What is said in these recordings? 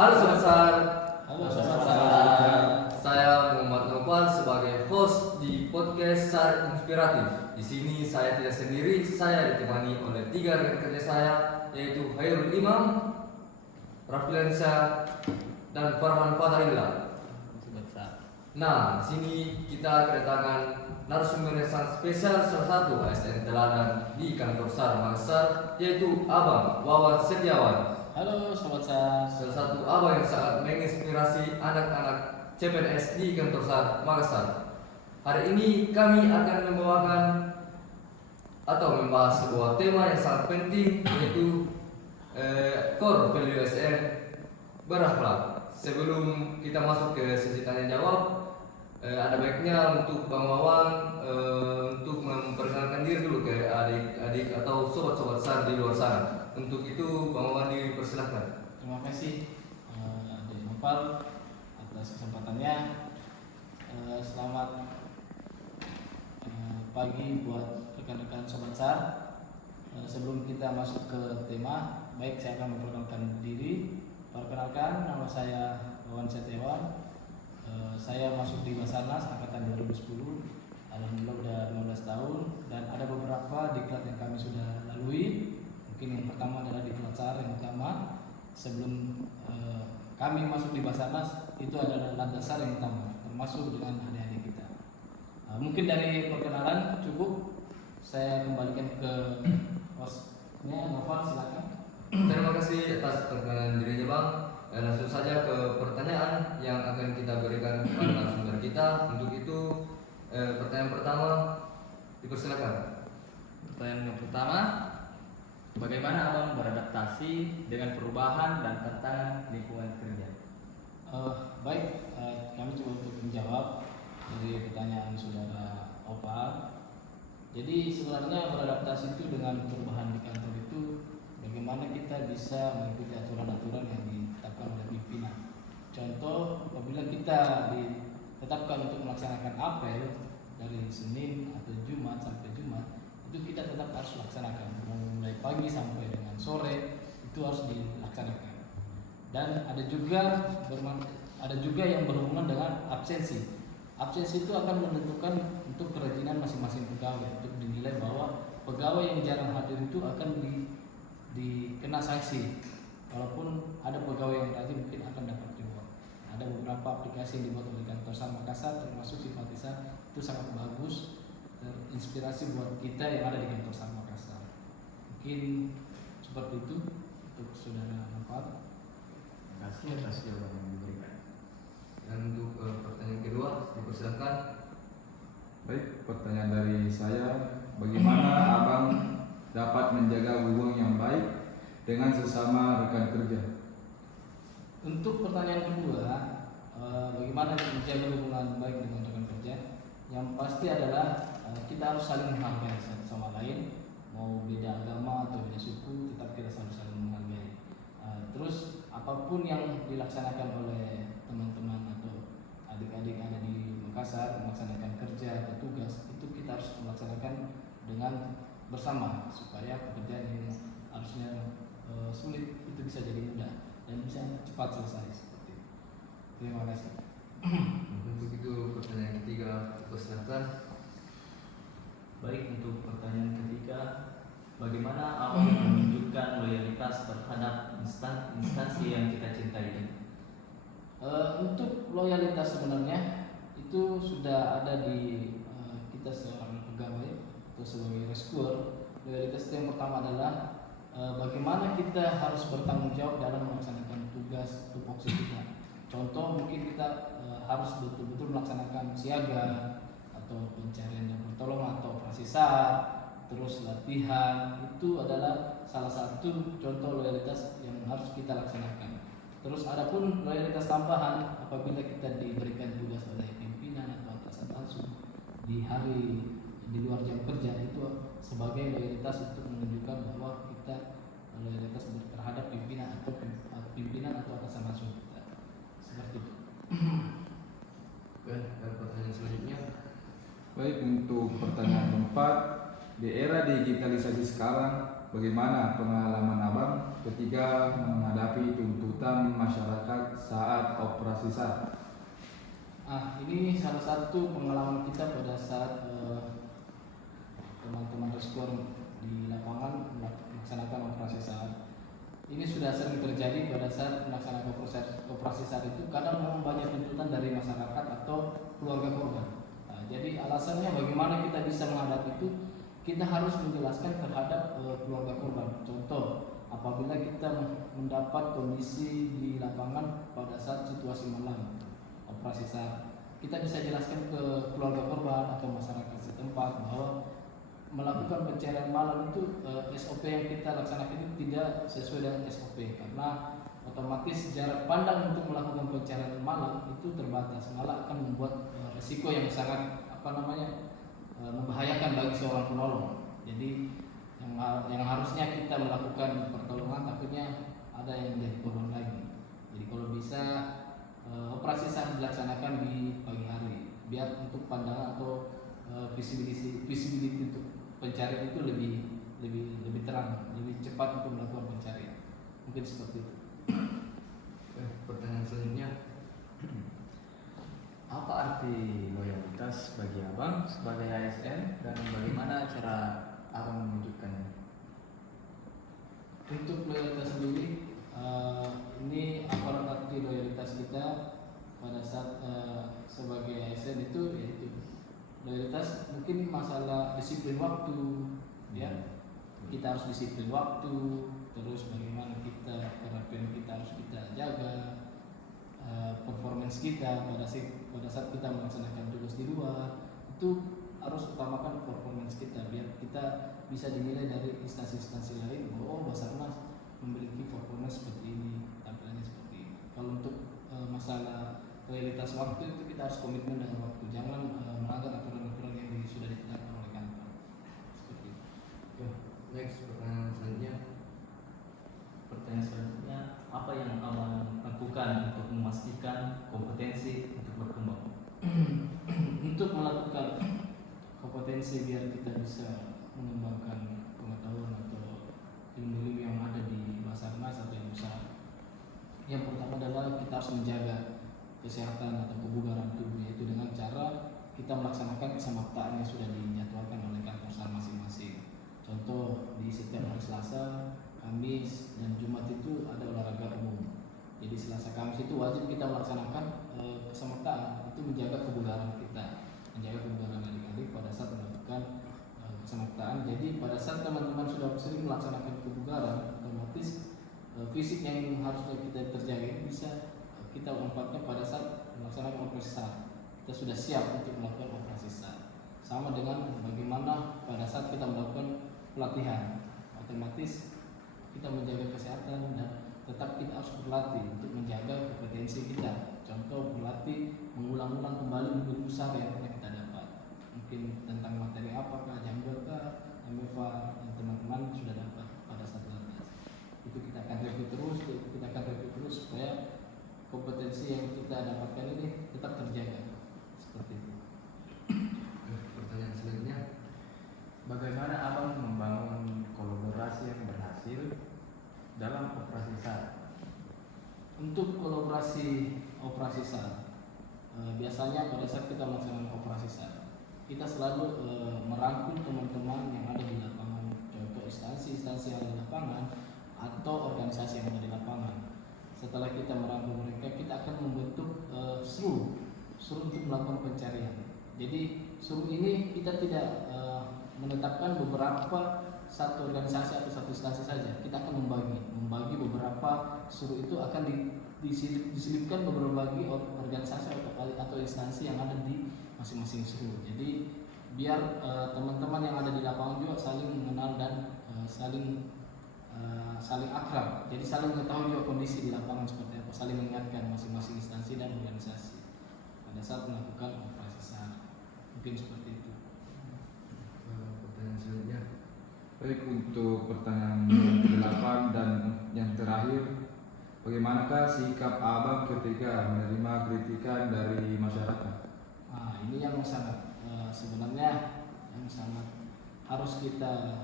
Halo Sobat Sar, Halo Sobat Sar. saya Muhammad Nopal sebagai host di podcast Sar Inspiratif. Di sini saya tidak sendiri, saya ditemani oleh 3 rekan kerja saya, yaitu Hairul Imam, Raffilansyah, dan Farhan Fatahillah. Nah, di sini kita kedatangan narasumber yang sangat spesial, salah satu ASN teladan di kantor SAR Makassar, yaitu Abang Wawan Setiawan. Halo Sobat Sar. Salah satu abang yang sangat menginspirasi anak-anak CPNS di kantor SAR Makassar. Hari ini kami akan membawakan atau membahas sebuah tema yang sangat penting, yaitu core value ASN berakhlak. Sebelum kita masuk ke sesi tanya jawab, ada baiknya untuk Bang Wawan untuk memperkenalkan diri dulu ke adik-adik atau sobat-sobat SAR di luar sana. Untuk itu Bang Wawan dipersilahkan. Terima kasih Adik Nopal atas kesempatannya. Selamat pagi buat rekan-rekan Sobat Sar. Sebelum kita masuk ke tema, baik saya akan memperkenalkan diri. Perkenalkan, nama saya Wawan Setiawan. Saya masuk di Basarnas angkatan 2010. Alhamdulillah udah 15 tahun dan ada beberapa diklat yang kami sudah lalui. Mungkin yang pertama adalah diklat SAR yang utama. Sebelum kami masuk di Basarnas, itu adalah landas SAR yang utama, termasuk dengan adik-adik kita. Mungkin dari perkenalan cukup. Saya kembalikan ke hostnya, Noval, silakan. Terima kasih atas perkenalan dirinya Bang. Langsung saja ke pertanyaan yang akan kita berikan kepada narasumber kita. Untuk itu pertanyaan pertama dipersilakan. Pertanyaan yang pertama, bagaimana Abang beradaptasi dengan perubahan dan tantangan lingkungan kerja? Baik, kami coba untuk menjawab dari pertanyaan saudara Opal. Jadi sebenarnya beradaptasi itu dengan perubahan di kantor itu bagaimana kita bisa mengikuti aturan-aturan yang ditetapkan oleh pimpinan. Contoh, apabila kita ditetapkan untuk melaksanakan apel dari Senin atau Jumat sampai Jumat, itu kita tetap harus laksanakan mulai pagi sampai dengan sore, itu harus dilaksanakan. Dan ada juga yang berhubungan dengan absensi. Absensi itu akan menentukan untuk kerajinan masing-masing pegawai, untuk dinilai bahwa pegawai yang jarang hadir itu akan dikena sanksi. Walaupun ada pegawai yang rajin mungkin akan dapat reward. Ada beberapa aplikasi yang dibuat oleh kantor SAR Makassar, termasuk Simpatisan, itu sangat bagus, terinspirasi buat kita yang ada di kantor SAR Makassar. Mungkin seperti itu untuk saudara Nopal. Terima kasih atas jawaban yang diberikan. Dan untuk pertanyaan kedua dipersilakan. Baik, pertanyaan dari saya, bagaimana Abang dapat menjaga hubungan yang baik dengan sesama rekan kerja? Untuk pertanyaan kedua, bagaimana menjaga hubungan baik dengan rekan kerja? Yang pasti adalah kita harus saling menghargai satu sama lain. Mau beda agama atau beda suku, tetap kita selalu saling menghargai. Terus apapun yang dilaksanakan oleh teman-teman atau adik-adik yang ada di Makassar, melaksanakan kerja atau tugas, itu kita harus melaksanakan dengan bersama supaya pekerjaan yang harusnya sulit itu bisa jadi mudah dan bisa cepat selesai seperti itu. Terima kasih. Untuk itu pertanyaan ketiga dipersilakan. Baik, untuk pertanyaan ketiga, bagaimana Abang menunjukkan loyalitas terhadap instansi yang kita cintai ini? Untuk loyalitas sebenarnya itu sudah ada di kita seorang pegawai atau sebagai rescuer. Loyalitas itu yang pertama adalah bagaimana kita harus bertanggung jawab dalam melaksanakan tugas tupoksi kita. Contoh, mungkin kita harus betul-betul melaksanakan siaga atau pencarian dan pertolongan atau operasi SAR, terus latihan. Itu adalah salah satu contoh loyalitas yang harus kita laksanakan. Terus adapun loyalitas tambahan apabila kita diberikan tugas oleh pimpinan atau atasan langsung di hari di luar jam kerja, itu sebagai loyalitas untuk menunjukkan bahwa kita loyalitas terhadap pimpinan atau atasan langsung kita. Seperti itu. Oke, pertanyaan selanjutnya. Baik, untuk pertanyaan keempat, di era digitalisasi sekarang, bagaimana pengalaman Abang ketika menghadapi tuntutan tuntutan masyarakat saat operasi SAR? Ini salah satu pengalaman kita pada saat teman-teman respon di lapangan melaksanakan operasi SAR. Ini sudah sering terjadi pada saat melaksanakan operasi SAR itu, kadang memang banyak tuntutan dari masyarakat atau keluarga korban. Jadi alasannya bagaimana kita bisa menghadapi itu, kita harus menjelaskan terhadap keluarga korban. Contoh, apabila kita mendapat kondisi di lapangan pada saat situasi malam operasi SAR, kita bisa jelaskan ke keluarga korban atau masyarakat setempat bahwa melakukan pencarian malam itu SOP yang kita laksanakan itu tidak sesuai dengan SOP, karena otomatis jarak pandang untuk melakukan pencarian malam itu terbatas, malah akan membuat resiko yang sangat membahayakan bagi seorang penolong. Jadi yang harusnya kita melakukan pertolongan, takutnya ada yang menjadi korban lagi. Jadi kalau bisa operasi SAR dilaksanakan di pagi hari, biar untuk pandangan atau visibility untuk pencarian itu lebih terang, lebih cepat untuk melakukan pencarian. Mungkin seperti itu. Pertanyaan selanjutnya, Apa arti loyalitas bagi abang sebagai ASN dan bagaimana cara abang menunjukkannya? Untuk loyalitas sendiri, ini apa arti loyalitas kita pada saat sebagai ASN itu, yaitu loyalitas mungkin masalah disiplin waktu, ya. Kita harus disiplin waktu, terus bagaimana kita kerapian kita harus kita jaga, performance kita pada saat kita melaksanakan tugas di luar itu harus utamakan performance kita, biar kita bisa dinilai dari instansi-instansi lain bahwa Basarnas memiliki performance seperti ini, tampilannya seperti ini. Kalau untuk masalah loyalitas waktu itu kita harus komitmen dengan waktu, jangan melanggar aturan-aturan yang sudah ditetapkan oleh kantor. Seperti itu. next pertanyaan selanjutnya, Pertanyaan selanjutnya, apa yang abang lakukan untuk memastikan kompetensi untuk berkembang? Untuk melakukan kompetensi biar kita bisa mengembangkan pengetahuan atau ilmu-ilmu yang ada di Basarnas atau di usaha. Yang pertama adalah kita harus menjaga kesehatan atau kebugaran tubuh, yaitu dengan cara kita melaksanakan kesamaptaan yang sudah dijadwalkan oleh kantor SAR masing-masing. Contoh, di setiap hari Selasa, Kamis, dan Jumat itu ada olahraga umum. Jadi Selasa Kamis itu wajib kita melaksanakan kesamaptaan, itu menjaga kebugaran kita, menjaga kebugaran adik-adik pada saat melakukan kesamaptaan. Jadi pada saat teman-teman sudah sering melaksanakan kebugaran, otomatis fisik yang harusnya kita terjaga ini bisa kita manfaatkan pada saat melaksanakan operasi SAR. Kita sudah siap untuk melakukan operasi SAR. Sama dengan bagaimana pada saat kita melakukan pelatihan, otomatis kita menjaga kesehatan dan tetap kita harus berlatih untuk menjaga kompetensi kita. Contoh, berlatih mengulang-ulang kembali ilmu SAR yang pernah kita dapat. Mungkin tentang materi apakah, Jambel kah, MFA yang teman-teman sudah dapat pada saat latihan. Itu kita akan review terus supaya kompetensi yang kita dapatkan ini tetap terjaga. Seperti itu. pertanyaan selanjutnya, Bagaimana abang membangun kolaborasi yang berhasil dalam operasi SAR? Untuk operasi SAR, biasanya pada saat kita melaksanakan operasi SAR, kita selalu merangkul teman-teman yang ada di lapangan. Contoh, instansi-instansi yang ada di lapangan atau organisasi yang ada di lapangan. Setelah kita merangkul mereka, kita akan membentuk SRU untuk melakukan pencarian. Jadi SRU ini kita tidak menetapkan beberapa satu organisasi atau satu instansi saja. Kita akan membagi beberapa SRU itu akan diselipkan beberapa lagi organisasi atau instansi yang ada di masing-masing SRU. Jadi biar teman-teman yang ada di lapangan juga saling mengenal dan saling akrab. Jadi saling mengetahui juga kondisi di lapangan seperti apa, saling mengingatkan masing-masing instansi dan organisasi pada saat melakukan operasi SAR. Mungkin seperti itu. pertanyaan selanjutnya, Baik, untuk pertanyaan yang ke-8 dan yang terakhir, bagaimanakah sikap abang ketika menerima kritikan dari masyarakat? Nah, ini yang sangat sebenarnya yang sangat harus kita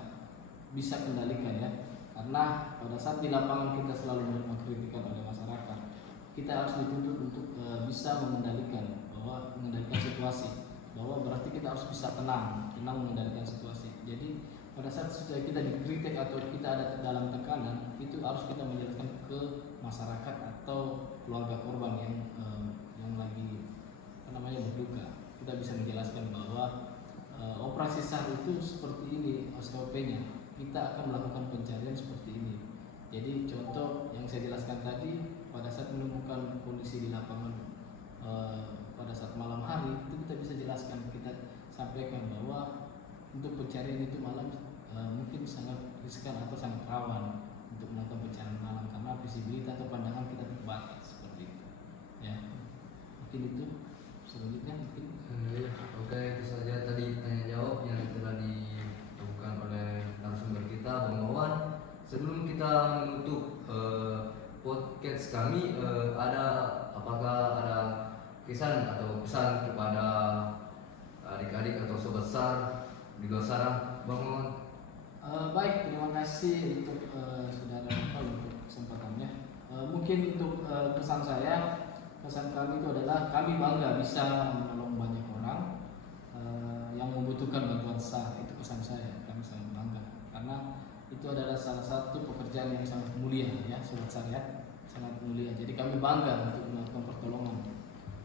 bisa kendalikan, ya. Karena pada saat di lapangan kita selalu menerima kritikan oleh masyarakat, kita harus dituntut untuk bisa mengendalikan situasi, bahwa berarti kita harus bisa tenang mengendalikan situasi. Jadi pada saat sudah kita dikritik atau kita ada dalam tekanan, itu harus kita menjelaskan ke masyarakat atau keluarga korban yang lagi berduka. Kita bisa menjelaskan bahwa operasi SAR itu seperti ini SOP-nya. Kita akan melakukan pencarian seperti ini. Jadi contoh yang saya jelaskan tadi, pada saat menemukan kondisi di lapangan pada saat malam hari, itu kita bisa jelaskan, kita sampaikan bahwa untuk pencarian itu malam mungkin sangat riskan atau sangat rawan untuk melakukan pencarian malam karena visibilitas atau pandangan kita terbatas seperti itu. Ya, mungkin itu. Selanjutnya mungkin. Oke, itu saja tadi tanya jawab yang telah dilakukan oleh narasumber kita, Bang Wawan. Sebelum kita menutup podcast kami, apakah ada kesan atau pesan kepada adik-adik atau sobat SAR di luar sana, Bang Wawan? Baik, terima kasih untuk saudara Novel untuk kesempatannya. Mungkin untuk pesan kami itu adalah kami bangga bisa menolong banyak orang yang membutuhkan bantuan SAR. Itu pesan saya, kami sangat bangga karena itu adalah salah satu pekerjaan yang sangat mulia ya, sobat SAR ya, sangat mulia. Jadi kami bangga untuk melakukan pertolongan.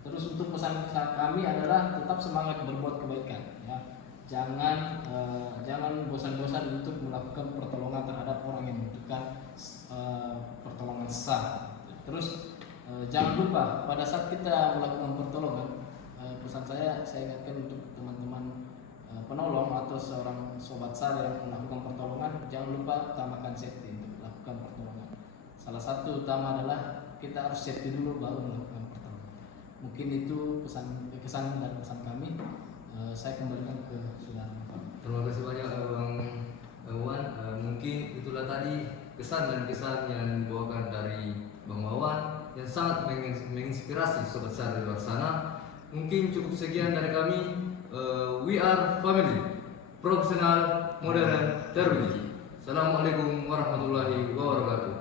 Terus untuk pesan kami adalah tetap semangat berbuat kebaikan ya. Jangan bosan-bosan untuk melakukan pertolongan terhadap orang yang membutuhkan pertolongan SAR. Terus jangan lupa pada saat kita melakukan pertolongan, pesan saya ingatkan untuk teman-teman penolong atau seorang sobat SAR yang melakukan pertolongan, jangan lupa utamakan safety untuk melakukan pertolongan. Salah satu utama adalah kita harus safety dulu baru melakukan pertolongan. Mungkin itu kesan dan pesan kami. Saya kembalikan ke saudara. Terima kasih banyak Bang Wawan. Mungkin itulah tadi kesan yang dibawakan dari Bang Wawan yang sangat menginspirasi sobat SAR di luar sana. Mungkin cukup sekian dari kami. We are family, profesional, modern, terwiji. Assalamualaikum warahmatullahi wabarakatuh.